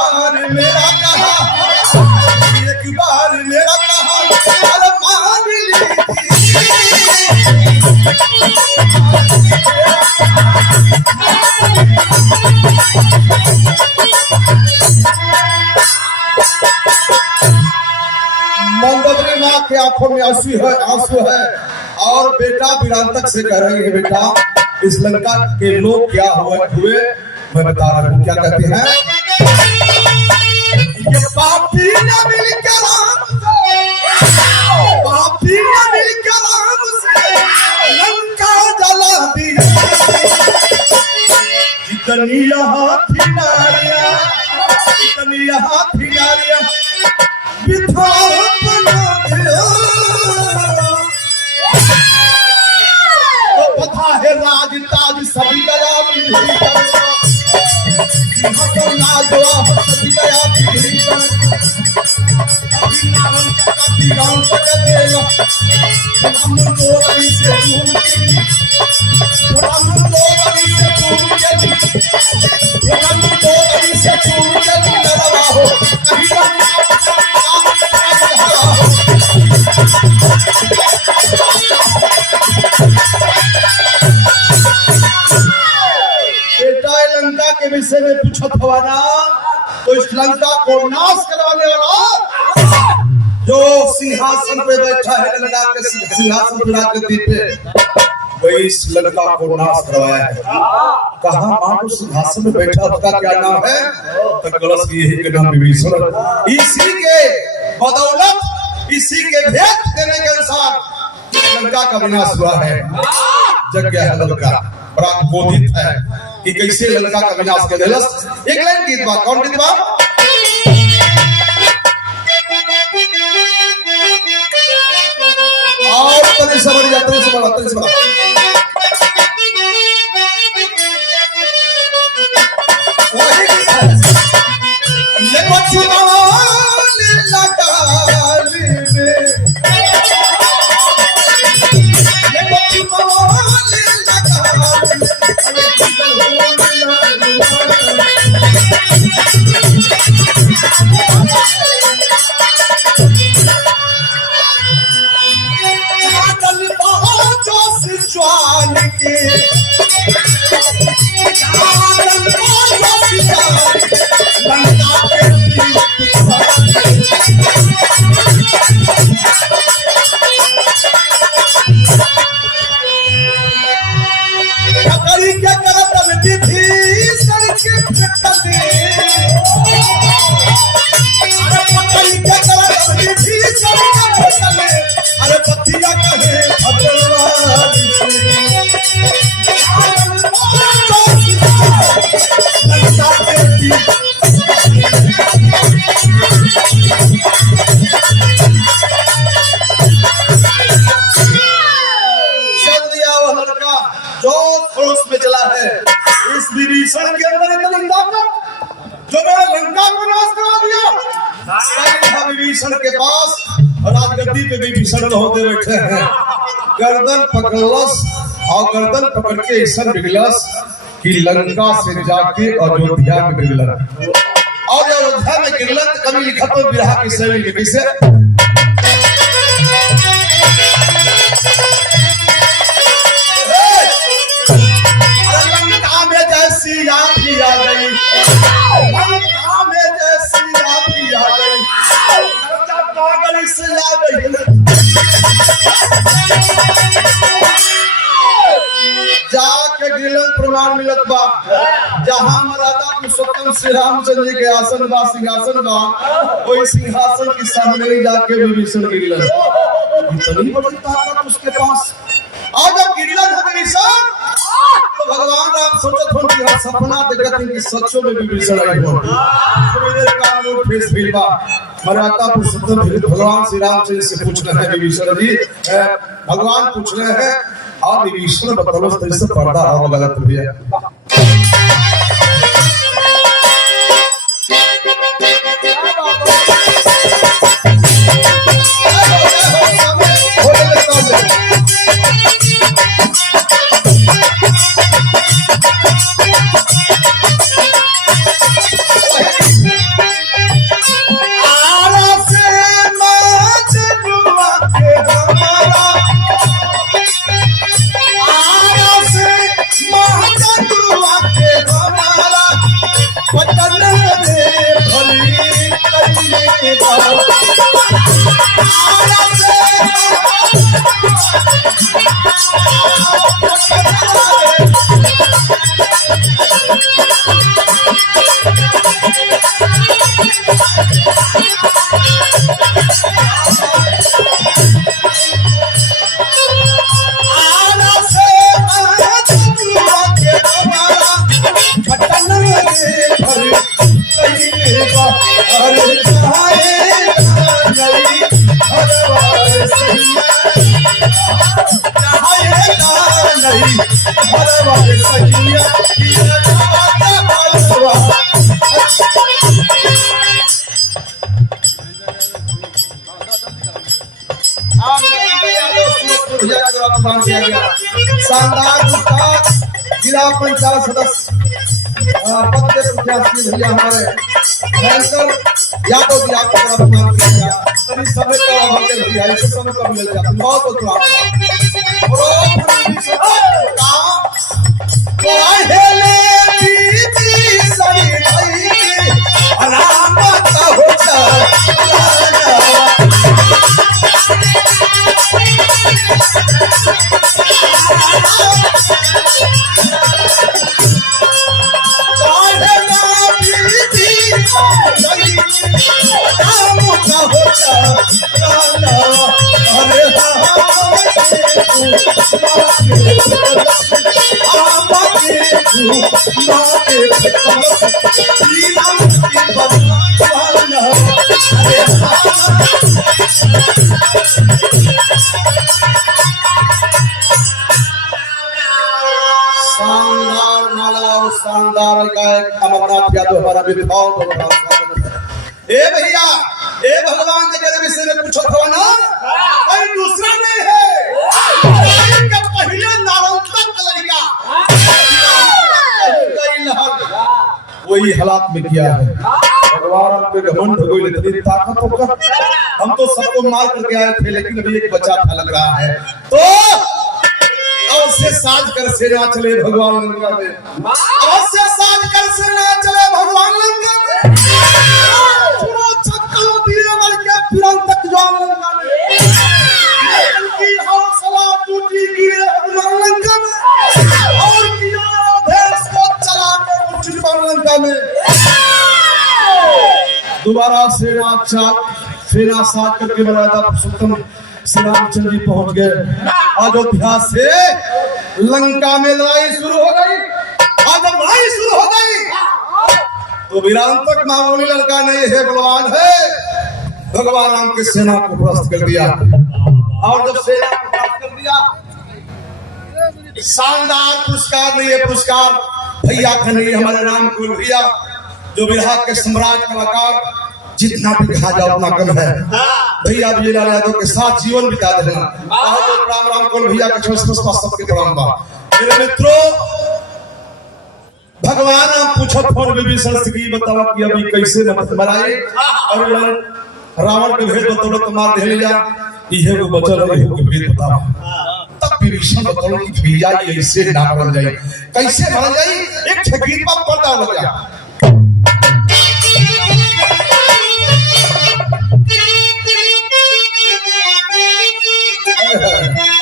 बार मेरा कहा, एक बार मेरा कहा, अरे मान लीजिए। मंदोदरी माँ के आंखों में आंसू है और बेटा वीरांतक से कह रही है, बेटा इस लंका के लोग क्या हुए मैं बता रहा हूँ। क्या कहते हैं? ये पापी न मिलकर राम से लंका जला दिया, जितनी यहाँ थी नारियां विधवा बना दिया। तो पता है राज ताज सभी गया लंका के विषय में पूछत हवाना, तो इस लंका को नाश करवाने वाला जो सिंहासन पे बैठा है, लंका के सिंहासन पे राजगद्दी पे, वही इस लंका को नाश करवाया है। कहा मानो सिंहासन में बैठा, उसका क्या नाम है? तो कलश की यही का नाम विभीषण। इसी के बदौलत, इसी के भेद देने के अनुसार लंका का विनाश हुआ है। जग गया है लंका, बड़ा क्रोधित है कि कैसे लंका का विनाश कर देलस। एक लाइन गीत बा, कौन गीत बा? और तनी समझ जा, तनी समझ। वही गीत है। ये बचुआल लगाल में, ये बचुआल लगाल में, ज्वाल के खकरी के करतल विधि सड़के चक्करे, अरे खकरी के करतल विधि सड़के चक्करे, अरे पतिया कहे भगवान जो खरोश में चला है। इस विभीषण के अंदर इतनी ताकत जो मेरे लंका को नाश करा दिया। विभीषण के पास राजगद्दी पे विभीषण होते बैठे हैं, गर्दन पकड़लस और गर्दन पकड़ के ऐसा बिगलस कि लंका से जाके अयोध्या में गिरलन। और अयोध्या में गिरलन तो कभी लिखा तो विरह की शैली के कैसे? जाके गिरलन प्रमाण मिलत बा, जहां मर्यादा पुरुषोत्तम श्री रामचंद्र जी के आसन बा, सिंहासन बा, वही सिंहासन के सामने ही जाके विभीषण गिरलन। इतनी बड़ी ताकत उसके पास। और जब गिरलन है विभीषण, तो भगवान राम सोचत हो कि सपना देखत कि सच्चो में विभीषण आई हो। मेरे का मूड फेस फिलबा मर्यादा पुरुषोत्तम भगवान श्री रामचंद्र से पूछ रहे हैं, विभीषण जी भगवान पूछ रहे हैं और विभीषण बतौलस तो इससे पर्दा और गलत भी है। शानदार उस्ताद जिला पंचायत सदस्य पद के प्रत्याशी भैया हमारे बैंकर यादव जी आपको सम्मान किया गया। सभी समय का हमने भैया इस समय कब मिल जाता बहुत बहुत शानदार गायक अमरनाथ यादव हमारा भी बहुत ए भैया ए भगवान के विषय में पूछो था ना कोई दूसरा नहीं है इनका पहले नालंदा का लड़का वही हालात में किया है। भगवान पे घमंड हो गई इतनी ताकत होकर हम तो सबको मार करके आए थे लेकिन अभी एक बच्चा था लग रहा है तो से साज कर से ना चले भगवान लंका में और से साज कर से ना चले भगवान लंका में छोड़ो छक्का दिए वाले के फिर तक जवान लंका में इनकी हौसला टूटी गिरे भगवान लंका में और किया देश को चला के उठ भगवान लंका में दोबारा सेना साज करके मर्यादा पुरुषोत्तम श्री रामचंद्र जी पहुंच गए। अयोध्या से लंका में लड़ाई शुरू हो गई और जब लड़ाई शुरू हो गई तो वीरांतक मामूली लड़का नहीं है बलवान है। भगवान राम की सेना को परास्त कर दिया और जब सेना को परास्त कर दिया शानदार पुरस्कार नहीं है पुरस्कार भैया का नहीं हमारे राम को भैया जो बिहार के सम्राट कलाकार जितना भी कहा जाओ उतना कम है। भैया विजयलाल यादव के साथ जीवन बिता देना राम राम कौन भैया का सबके प्रणाम बा। मेरे मित्रों भगवान आप पूछो फोन में भी संस्कृति बतावा कि अभी कैसे मराए और रावण के भेद बतौल तो मार दे लिया इहे वो बचल है इहे के भेद बतावा तब विभीषण बतौल कि भैया ऐसे ना मर जाए कैसे मर जाए एक ठकीर पर पर्दा हो गया।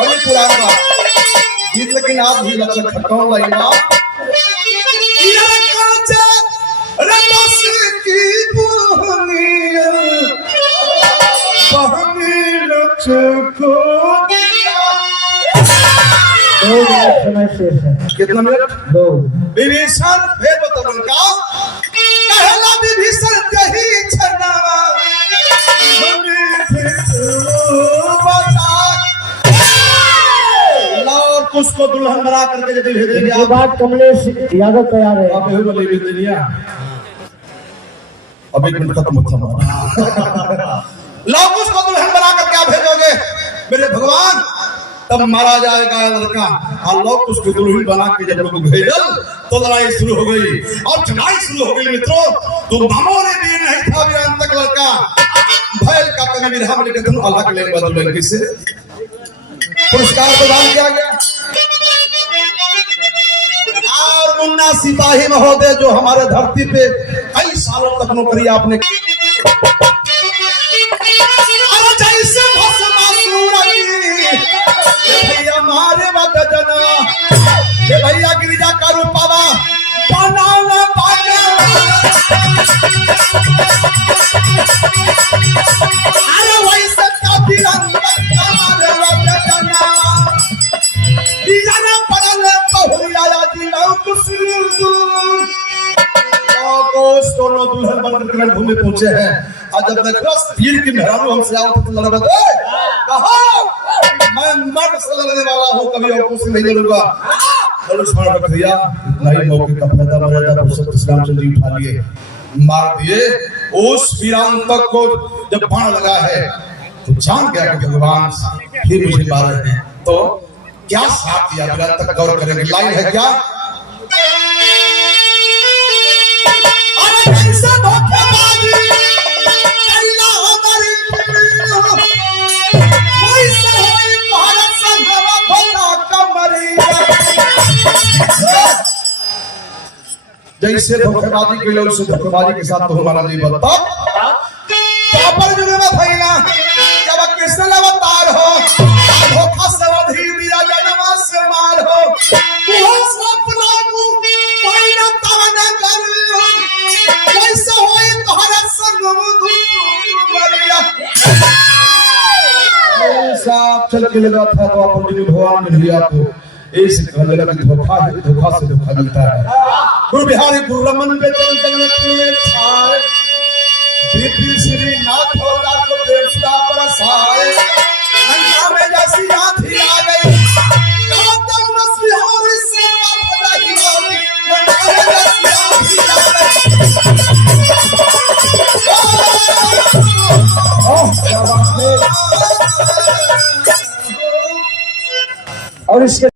बड़ी पुराना गीत लेकिन आप भी लक्षण खटकाओ लाइना ये कांचे रतस की बुनिया बहनी लक्षण को कितना मिनट 2 विभीषण भेद बताओ का कहला विभीषण कही छनावा उसको दुल्हन बना करके जब भेजेंगे आप बात कमलेश यादव तैयार है आप यही बोले भेज दिया अब एक मिनट खत्म होता लोग उसको दुल्हन बना करके आप भेजोगे मेरे भगवान तब मारा जाएगा लड़का और लोग उसको दुल्हन बना के जब लोग भेजल तो लड़ाई शुरू हो गई और लड़ाई शुरू हो गई मित्रों तो मामूली भी नहीं था वीरांतक लड़का भैल का कभी विरहा में लेकर तुम अलग ले बदल किसे पुरस्कार प्रदान किया गया और मुन्ना सिपाही महोदय जो हमारे धरती पे कई सालों तक नौकरी आपने अरे जैसे भस्मासुर की भैया मारे वदना ये भैया गिरिजा का रूपावा बनाना पाना अरे वैसे कबीरंग मारे वदना जाना पड़ल बहुरिया जिला कुसुम दोनों दुल्हन बनकर घूमे पहुंचे हैं। आज जब देखो वीर की मेहरानू हमसे आओ तो लड़ बता कहा मैं मर्द से लड़ने वाला हूं कभी और कुछ नहीं लड़ूंगा। धनुष्मान रख दिया इतना ही मौके का फायदा मर्यादा पुरुषोत्तम श्री रामचंद्र जी उठा लिए मार दिए। उस वीरांतक को जब बाण लगा है तो जान गया कि भगवान ही मुझे मार रहे हैं। तो क्या साथ दिया वीरांतक गौर करेंगे लाइन है क्या जैसे धोखेबाजी के लोग से धोखेबाजी के साथ तो हमारा नहीं बनता पर जुगे में फैला जब कृष्ण अवतार हो धोखा से वधी दिया जन्म से मार हो वो सपना को कोई न तवना कर कैसे होई तोहरा संग मधु मरिया साहब चल के लगा था तो अपन जी भगवान मिल गया तो ऐसे कहने लगा कि धोखा से धोखा मिलता है। गुरु बिहारी गुरु रमन पे चरण में छाए बीपी श्री नाथ होगा तो देवता बरसाए लंका में जैसी आंधी आ गई गौतम मसीहों से पता ही होगी लंका में जैसी आंधी आ गई क्या बात है। और इसके